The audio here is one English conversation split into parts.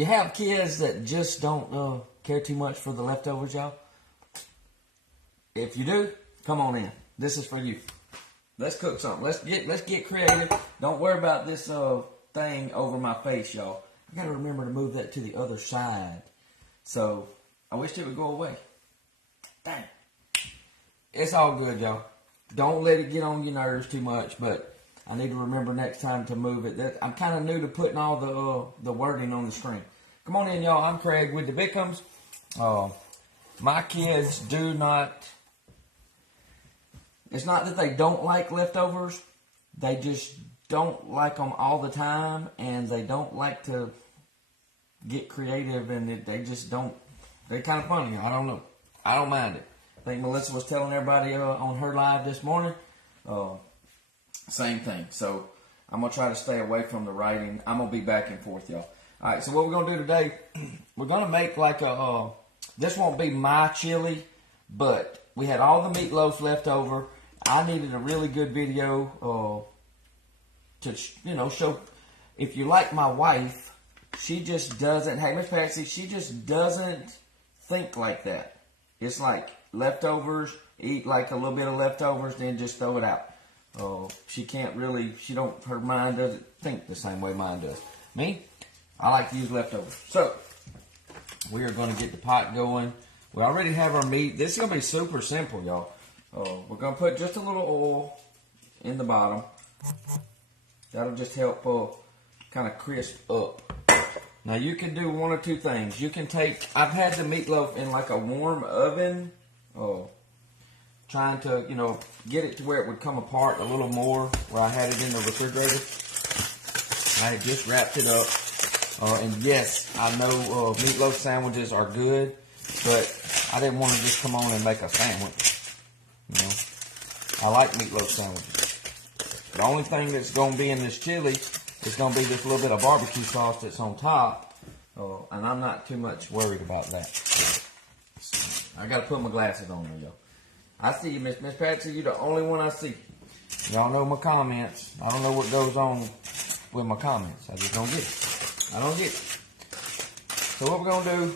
you have kids that just don't care too much for the leftovers, y'all, if you do, come on in. This is for you. Let's cook something. Let's get creative. Don't worry about this thing over my face, y'all. I gotta remember to move that to the other side. So I wish it would go away. Dang. It's all good, y'all. Don't let it get on your nerves too much, but I need to remember next time to move it. I'm kind of new to putting all the wording on the screen. Come on in, y'all. I'm Craig with the Bickhams. My kids do not... It's not that they don't like leftovers. They just don't like them all the time, and they don't like to get creative, and they just don't. They're kind of funny. I don't know. I don't mind it. I think Melissa was telling everybody on her live this morning. Same thing. So I'm going to try to stay away from the writing. I'm going to be back and forth, y'all. All right, so what we're going to do today, we're going to make like a, this won't be my chili, but we had all the meatloaf left over. I needed a really good video to, show. If you like my wife, she just doesn't, hey, Miss Patsy, she just doesn't think like that. It's like leftovers, eat like a little bit of leftovers, then just throw it out. She can't really, her mind doesn't think the same way mine does. Me, I like to use leftovers. So, we are going to get the pot going. We already have our meat. This is going to be super simple, y'all. We're going to put just a little oil in the bottom. That'll just help kind of crisp up. Now, you can do one or two things. You can take, I've had the meatloaf in like a warm oven, trying to, get it to where it would come apart a little more, where I had it in the refrigerator. I had just wrapped it up. And yes, I know meatloaf sandwiches are good, but I didn't want to just come on and make a sandwich. I like meatloaf sandwiches. The only thing that's going to be in this chili is going to be this little bit of barbecue sauce that's on top, and I'm not too much worried about that. So, I got to put my glasses on there, y'all. I see you, Miss Patsy. You're the only one I see. Y'all know my comments. I don't know what goes on with my comments. I just don't get it. I don't get it. So what we're going to do,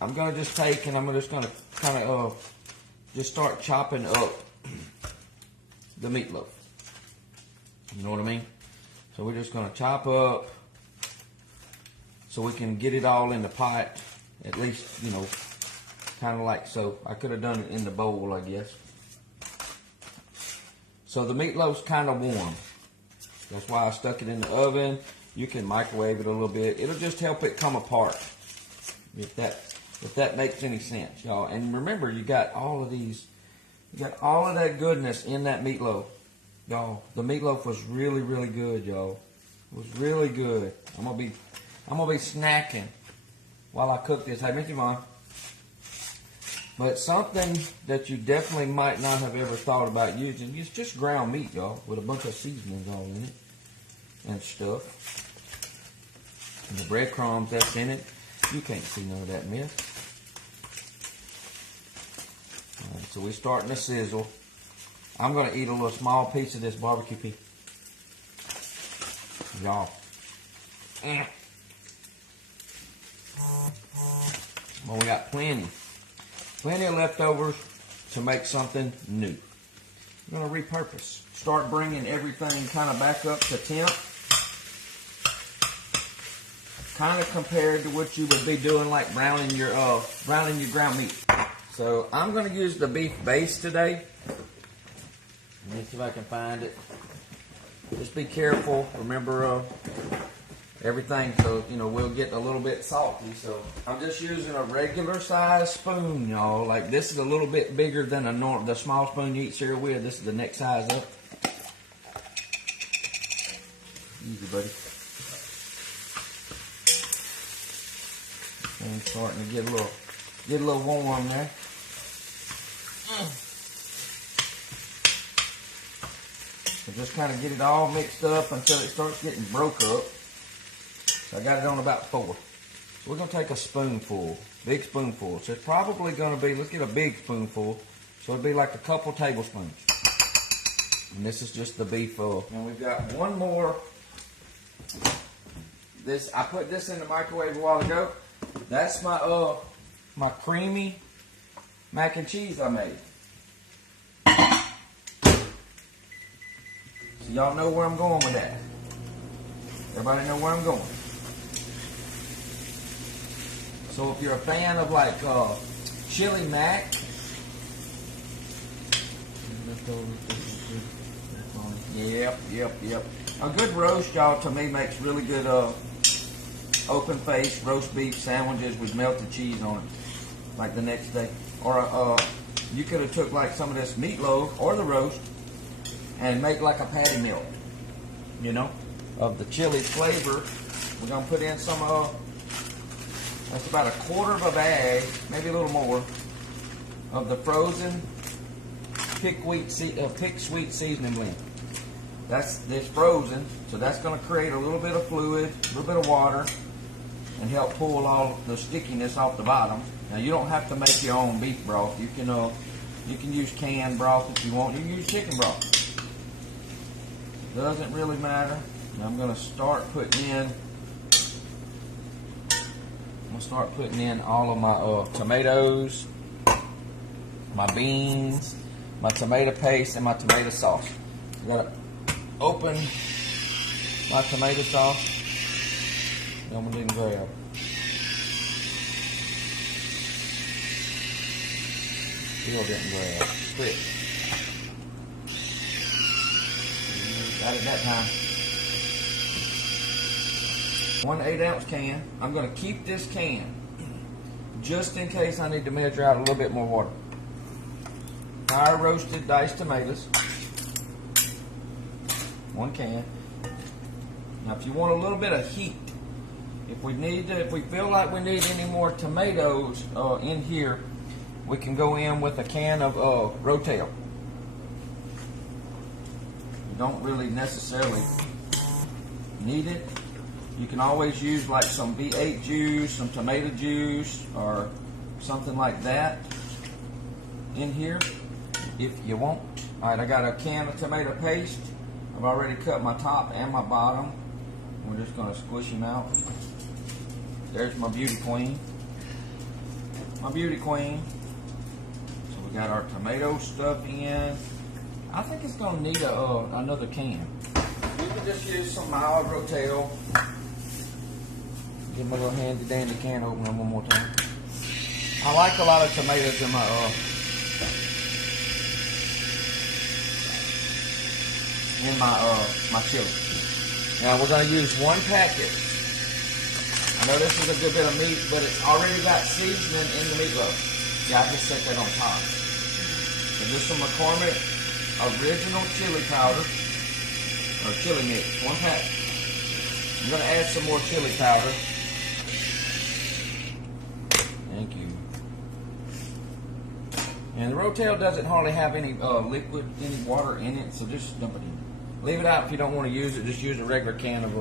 I'm going to just take and I'm just going to kind of just start chopping up the meatloaf. You know what I mean? So we're just going to chop up so we can get it all in the pot, at least, kind of like so. I could have done it in the bowl, I guess. So the meatloaf's kind of warm. That's why I stuck it in the oven. You can microwave it a little bit. It'll just help it come apart, if that makes any sense, y'all. And remember, you got all of that goodness in that meatloaf. Y'all, the meatloaf was really, really good, y'all. It was really good. I'm gonna be snacking while I cook this. Hey, Miss Yvonne. But something that you definitely might not have ever thought about using is just ground meat, y'all, with a bunch of seasonings all in it and stuff. And the breadcrumbs that's in it, you can't see none of that mess. All right, so we're starting to sizzle. I'm going to eat a little small piece of this barbecue pea. Y'all. Well, we got plenty of leftovers to make something new. We're going to repurpose. Start bringing everything kind of back up to temp. Kind of compared to what you would be doing, like browning your ground meat. So I'm going to use the beef base today. Let me see if I can find it. Just be careful. Remember everything, so we'll get a little bit salty. So I'm just using a regular size spoon, y'all. Like this is a little bit bigger than the small spoon you eat cereal with. This is the next size up. Easy, buddy. And starting to get a little warm there. So just kind of get it all mixed up until it starts getting broke up. So I got it on about 4. So we're going to take a spoonful, big spoonful. So it's probably going to be, let's get a big spoonful. So it'll be like a couple tablespoons. And this is just the beef. And we've got one more this. I put this in the microwave a while ago. That's my my creamy mac and cheese I made. So y'all know where I'm going with that. Everybody know where I'm going. So if you're a fan of like chili mac, yep. A good roast, y'all, to me makes really good open face roast beef sandwiches with melted cheese on it, like the next day. Or you could have took like some of this meatloaf or the roast and make like a patty melt, you know, of the chili flavor. We're gonna put in some that's about 1/4 of a bag, maybe a little more, of the frozen pick sweet seasoning blend. That's frozen, so that's going to create a little bit of fluid, a little bit of water, and help pull all the stickiness off the bottom. Now you don't have to make your own beef broth. You can use canned broth if you want. You can use chicken broth. Doesn't really matter. Now I'm going to start putting in all of my tomatoes, my beans, my tomato paste, and my tomato sauce. I gotta open my tomato sauce. Then we didn't grab. Still didn't grab. Quick. Got it that time. 1 8-ounce can. I'm going to keep this can just in case I need to measure out a little bit more water. Fire roasted diced tomatoes. 1 can. Now, if you want a little bit of heat, if we feel like we need any more tomatoes in here, we can go in with a can of Rotel. You don't really necessarily need it. You can always use like some V8 juice, some tomato juice, or something like that in here if you want. Alright, I got a can of tomato paste. I've already cut my top and my bottom. We're just going to squish them out. There's my beauty queen. My beauty queen. So we got our tomato stuff in. I think it's going to need another can. You can just use some mild Rotel. Give my little handy dandy can opener one more time. I like a lot of tomatoes in my my chili. Now we're going to use 1 packet. I know this is a good bit of meat, but it's already got seasoning in the meatloaf. Yeah, I just set that on top. So just some McCormick original chili powder, or chili mix, 1 pack. I'm going to add some more chili powder. Thank you. And the Rotel doesn't hardly have any liquid, any water in it, so just dump it in. Leave it out if you don't want to use it. Just use a regular can of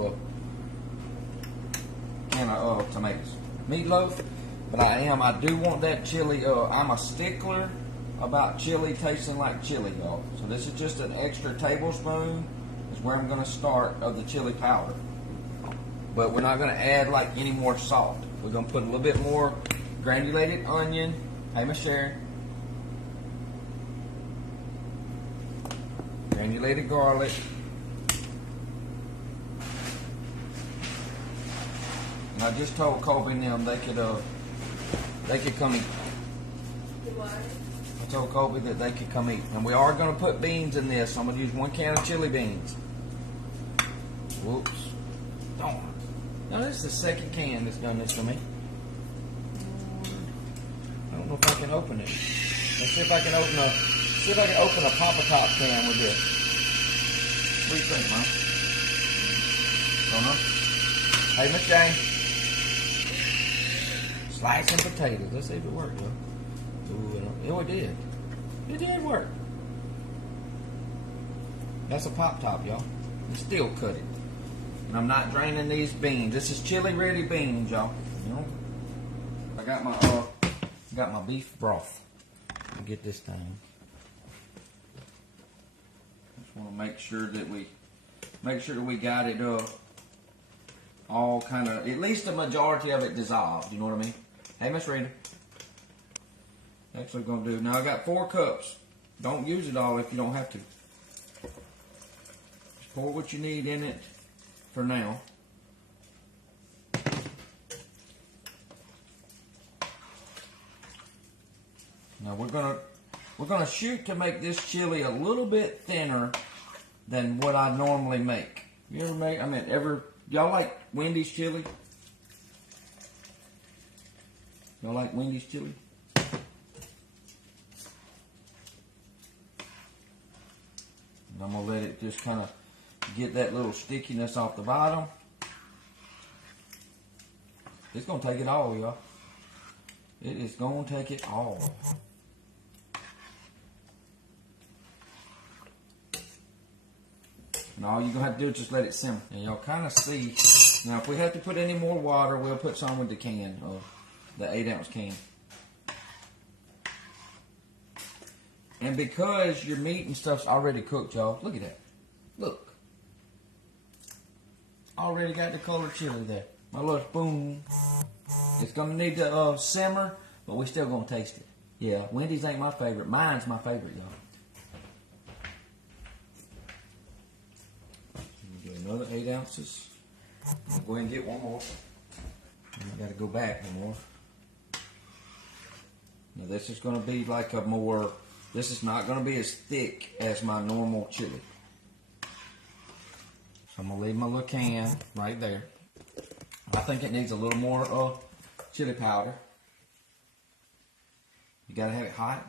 tomatoes. Meatloaf, but I do want that chili. I'm a stickler about chili tasting like chili, y'all. So this is just an extra tablespoon is where I'm going to start of the chili powder. But we're not going to add like any more salt. We're going to put a little bit more granulated onion. Hey, Miss Sharon. Granulated garlic. And I just told Colby and them they could come eat. I told Colby that they could come eat. And we are going to put beans in this. So I'm going to use 1 can of chili beans. Whoops. Darn. Now this is the 2nd can that's done this for me. I don't know if I can open it. Let's see if I can open a Papa Top can with this. What do you think, Mom? Don't know. Hey, Miss Jane. Slicing potatoes. Let's see if it worked, though. Ooh, it did. It did work. That's a Pop Top, y'all. And still cut it. And I'm not draining these beans. This is chili ready beans, y'all. You know? I got my beef broth. Let me get this thing. Just want to make sure that we got it all kind of, at least the majority of it dissolved. You know what I mean? Hey, Miss Rita. That's what we're going to do. Now I got 4 cups. Don't use it all if you don't have to. Just pour what you need in it for now. Now we're gonna shoot to make this chili a little bit thinner than what I normally make. You ever make? I mean, y'all like Wendy's chili? Y'all like Wendy's chili? And I'm gonna let it just kind of get that little stickiness off the bottom. It's gonna take it all, y'all. It is gonna take it all. And all you're going to have to do is just let it simmer. And y'all kind of see. Now, if we have to put any more water, we'll put some with the can, the 8-ounce can. And because your meat and stuff's already cooked, y'all, look at that. Look. Already got the color chili there. My little spoon. It's going to need to simmer, but we're still going to taste it. Yeah, Wendy's ain't my favorite. Mine's my favorite, y'all. Another 8 ounces. I'll go ahead and get one more. I got to go back one more. Now this is going to be like a more, this is not going to be as thick as my normal chili. So I'm going to leave my little can right there. I think it needs a little more chili powder. You got to have it hot?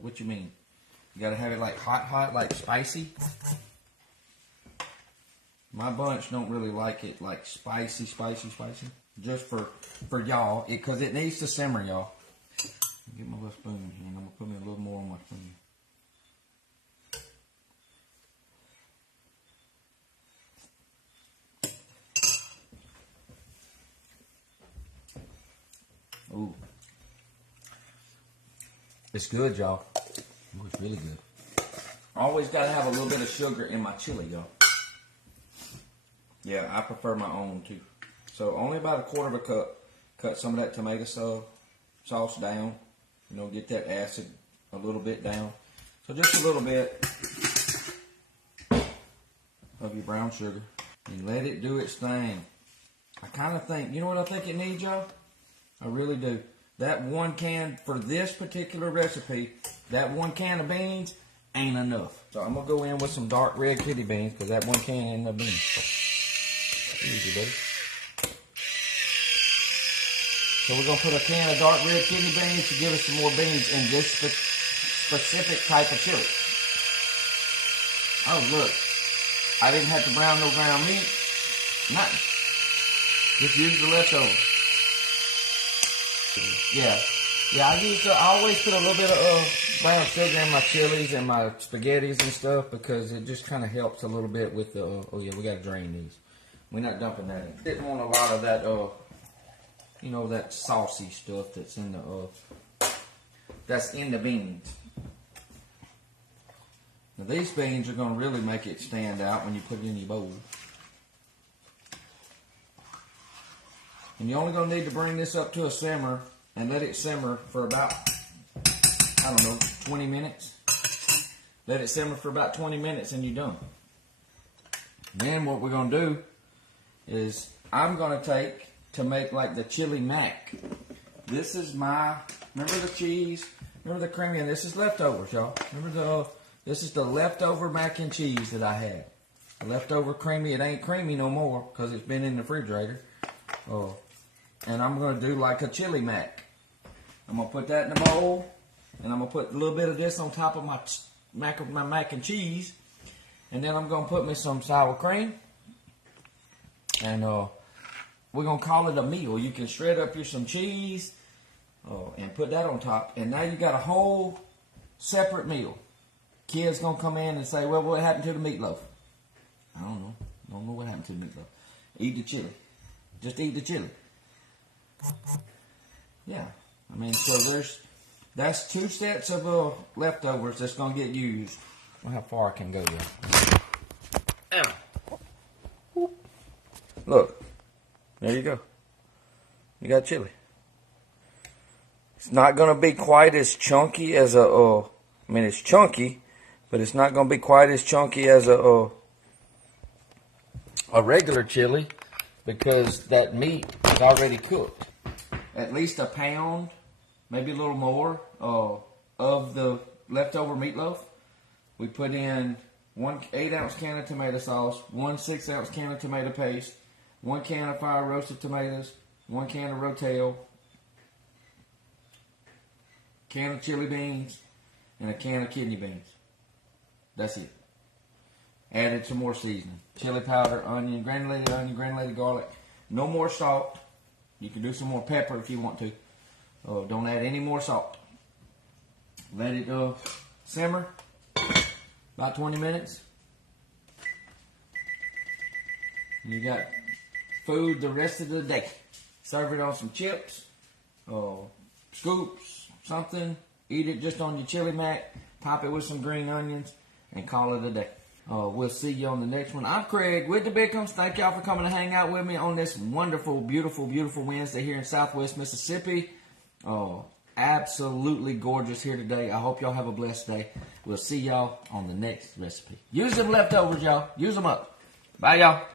What you mean? You got to have it like hot, like spicy? My bunch don't really like it like spicy. Just for y'all, because it needs to simmer, y'all. Get my little spoon here, and I'm gonna put me a little more on my spoon. Ooh, it's good, y'all. Ooh, it's really good. I always gotta have a little bit of sugar in my chili, y'all. Yeah, I prefer my own too. So only about 1/4 of a cup. Cut some of that tomato sauce down. You know, get that acid a little bit down. So just a little bit of your brown sugar. And let it do its thing. I kind of think, you know what I think it needs, y'all? I really do. That 1 can, for this particular recipe, that 1 can of beans ain't enough. So I'm going to go in with some dark red kidney beans, because that 1 can ain't enough beans. Easy, baby. So we're going to put a can of dark red kidney beans to give us some more beans in this specific type of chili. Oh, look. I didn't have to brown no ground meat. Nothing. Just use the leftovers. Yeah. Yeah, I always put a little bit of brown sugar in my chilies and my spaghettis and stuff, because it just kind of helps a little bit with the, oh yeah, we got to drain these. We're not dumping that in. Didn't want a lot of that, you know, that saucy stuff that's in the beans. Now these beans are going to really make it stand out when you put it in your bowl. And you're only going to need to bring this up to a simmer and let it simmer for about, I don't know, 20 minutes. Let it simmer for about 20 minutes and you're done. Then what we're going to do is I'm going to take to make like the chili mac. This is my, remember the cheese, remember the creamy, and this is leftovers, y'all. Remember this is the leftover mac and cheese that I had. The leftover creamy, it ain't creamy no more because it's been in the refrigerator. And I'm going to do like a chili mac. I'm going to put that in the bowl, and I'm going to put a little bit of this on top of my mac and cheese. And then I'm going to put me some sour cream. And we're going to call it a meal. You can shred up some cheese and put that on top. And now you got a whole separate meal. Kids going to come in and say, well, what happened to the meatloaf? I don't know. Don't know what happened to the meatloaf. Eat the chili. Just eat the chili. Yeah. I mean, so that's 2 sets of leftovers that's going to get used. I wonder how far I can go there. Look, There you go. You got chili. It's not going to be quite as chunky as I mean, it's chunky, but it's not going to be quite as chunky as a regular chili because that meat is already cooked. At least a pound, maybe a little more, of the leftover meatloaf. We put in 1 8-ounce can of tomato sauce, 1 6-ounce can of tomato paste, 1 can of fire roasted tomatoes, 1 can of Rotel, can of chili beans, and a can of kidney beans. That's it. Added some more seasoning. Chili powder, granulated onion, granulated garlic. No more salt. You can do some more pepper if you want to. Don't add any more salt. Let it simmer about 20 minutes. You got food the rest of the day. Serve it on some chips, scoops, something. Eat it just on your chili mac. Top it with some green onions and call it a day. We'll see you on the next one. I'm Craig with the Bickhams. Thank y'all for coming to hang out with me on this wonderful, beautiful, beautiful Wednesday here in Southwest Mississippi. Absolutely gorgeous here today. I hope y'all have a blessed day. We'll see y'all on the next recipe. Use them leftovers, y'all. Use them up. Bye, y'all.